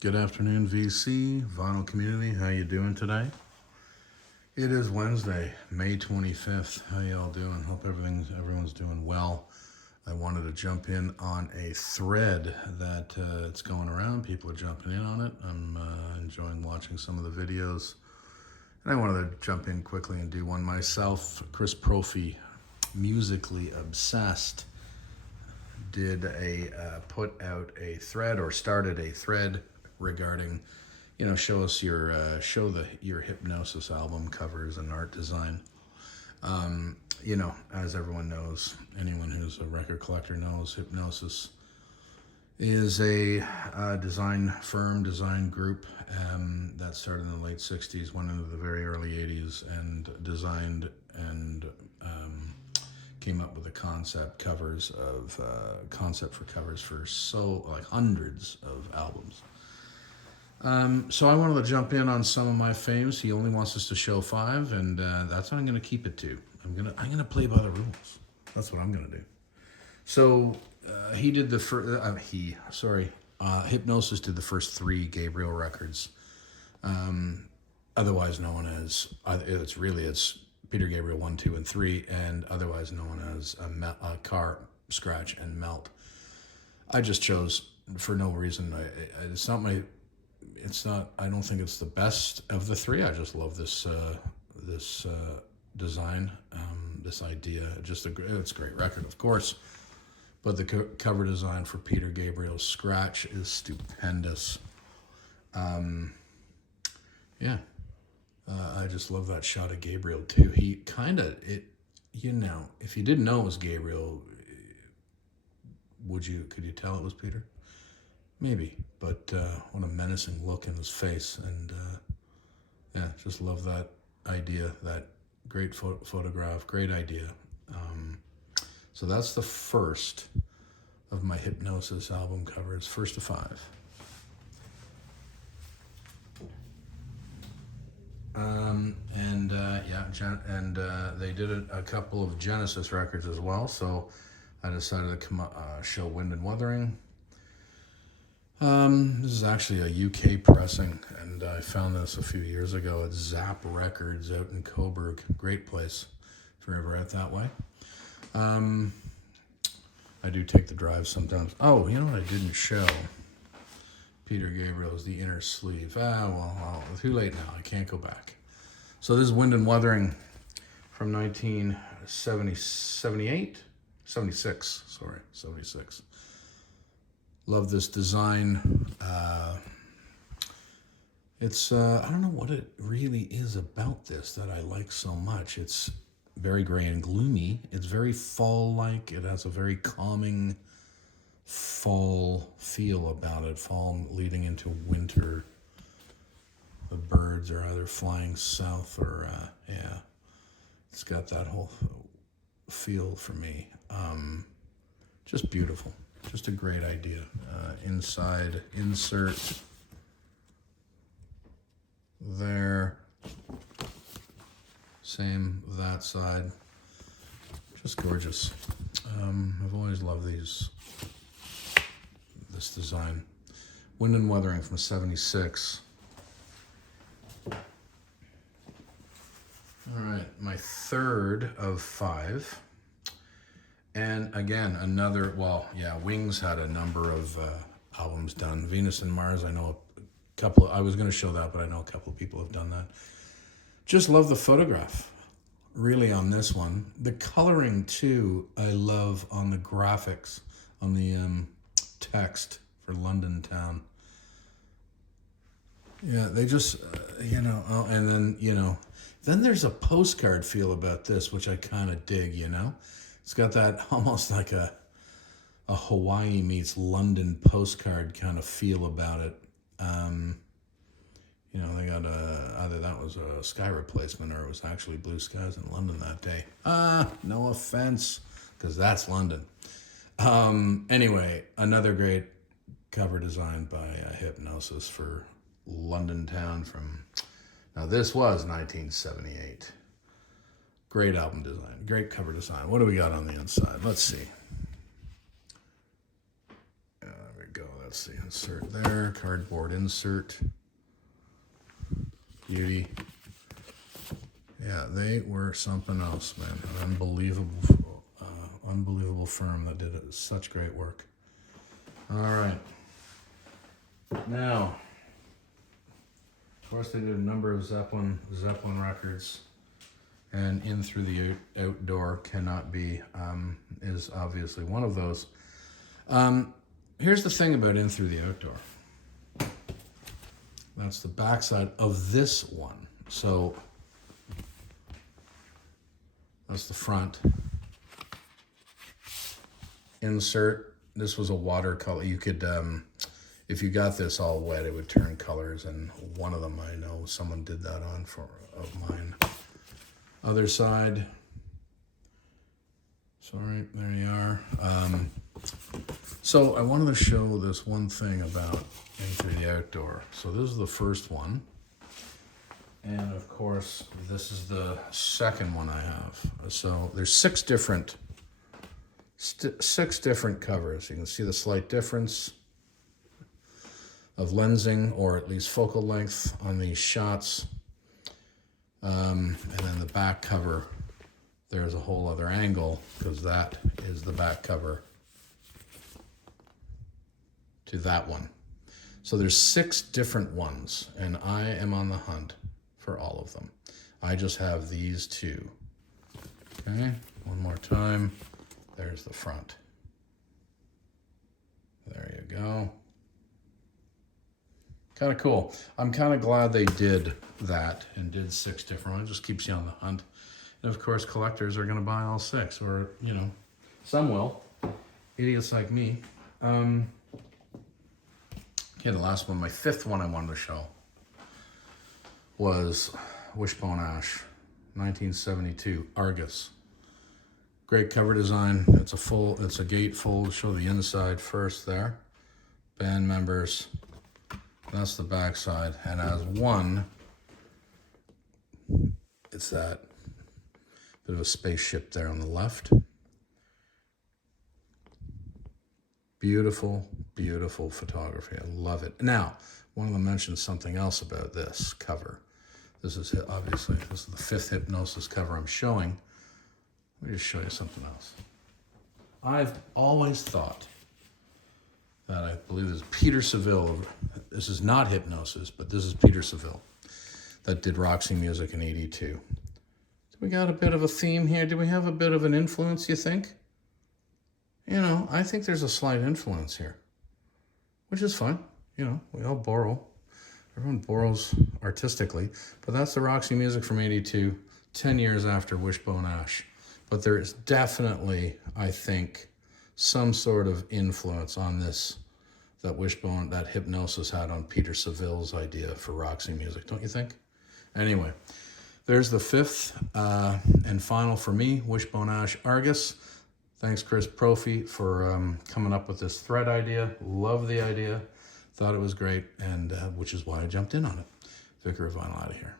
Good afternoon, VC, vinyl community. How you doing today? It is Wednesday, May 25th. How y'all doing? Hope everyone's doing well. I wanted to jump in on a thread that it's going around. People are jumping in on it. I'm enjoying watching some of the videos. And I wanted to jump in quickly and do one myself. Chris Propfe, musically obsessed, put out a thread or started a thread regarding, show us your your Hipgnosis album covers and art design. As everyone knows, anyone who's a record collector knows, Hipgnosis is a design group that started in the late 60s, went into the very early 80s, and designed and came up with the concept for covers for hundreds of albums. So I wanted to jump in on some of my faves. He only wants us to show 5, and that's what I'm going to keep it to. I'm gonna play by the rules. That's what I'm gonna do. So he did the first. Hipgnosis did the first 3 Gabriel records, otherwise known as it's Peter Gabriel 1, 2, and 3, and otherwise known as a Car, Scratch, and Melt. I just chose for no reason. I don't think it's the best of the 3. I just love this design, this idea. It's a great record, of course. But the cover design for Peter Gabriel's Scratch is stupendous. I just love that shot of Gabriel too. He if you didn't know it was Gabriel, could you tell it was Peter? Maybe, but what a menacing look in his face, and just love that idea, that great photograph, great idea. So that's the first of my Hipgnosis album covers, first of 5. They did a couple of Genesis records as well, so I decided to show Wind and Wuthering. This is actually a UK pressing, and I found this a few years ago at Zap Records out in Coburg. Great place if you're ever out that way. I do take the drive sometimes. Oh, you know what I didn't show? Peter Gabriel's The Inner Sleeve. Too late now. I can't go back. So this is Wind and Wuthering from 76. Love this design. It's I don't know what it really is about this that I like so much. It's very gray and gloomy. It's very fall-like. It has a very calming fall feel about it. Fall leading into winter. The birds are either flying south or it's got that whole feel for me. Just beautiful. Just a great idea. Inside insert there. Same that side. Just gorgeous. I've always loved this design. Wind and Wuthering from 76. All right, my third of 5. And again, Wings had a number of albums done. Venus and Mars, I know a couple. I was going to show that, but I know a couple of people have done that. Just love the photograph, really, on this one. The coloring, too, I love on the graphics, on the text for London Town. Yeah, they just, and then, then there's a postcard feel about this, which I kind of dig, It's got that almost like a Hawaii meets London postcard kind of feel about it. They got either that was a sky replacement or it was actually blue skies in London that day. No offense, because that's London. Anyway, another great cover design by Hipgnosis for London Town now this was 1978. Great album design, great cover design. What do we got on the inside? Let's see. There we go. That's the insert there, cardboard insert. Beauty. Yeah, they were something else, man. An unbelievable firm that did such great work. All right. Now, of course, they did a number of Zeppelin records, and In Through the Outdoor Cannot Be is obviously one of those. Here's the thing about In Through the Outdoor. That's the backside of this one. So that's the front. Insert. This was a watercolor. You could, if you got this all wet, it would turn colors, and one of them I know someone did that on of mine. Other side. Sorry, there you are. So I wanted to show this one thing about In Through the Outdoor. So this is the first one. And of course, this is the second one I have. So there's six different covers. You can see the slight difference of lensing, or at least focal length, on these shots. And then the back cover, there's a whole other angle, because that is the back cover to that one. So there's six different ones, and I am on the hunt for all of them. I just have these two. Okay, one more time. There's the front. There you go. Kind of cool. I'm kind of glad they did that and did six different ones. It just keeps you on the hunt. And of course, collectors are going to buy all six, or, you know, some will. Idiots like me. Okay, the last one, my fifth one I wanted to show was Wishbone Ash, 1972, Argus. Great cover design. It's a gatefold. Show the inside first there. Band members. That's the back side. And as one, it's that bit of a spaceship there on the left. Beautiful, beautiful photography. I love it. Now, one of them mentioned something else about this cover. This is obviously, this is the fifth Hipgnosis cover I'm showing. Let me just show you something else. I've always thought that, I believe this is Peter Seville. This is not Hipgnosis, but this is Peter Seville that did Roxy Music in '82. Do we got a bit of a theme here? Do we have a bit of an influence, you think? You know, I think there's a slight influence here, which is fine. You know, we all borrow. Everyone borrows artistically, but that's the Roxy Music from '82, 10 years after Wishbone Ash. But there is definitely, I think, some sort of influence on this that Hipgnosis had on Peter Seville's idea for Roxy Music, don't you think? Anyway, there's the fifth and final for me, Wishbone Ash Argus. Thanks, Chris Propfe, for coming up with this thread idea. Love the idea. Thought it was great, and which is why I jumped in on it. Vicar of Vinyl out of here.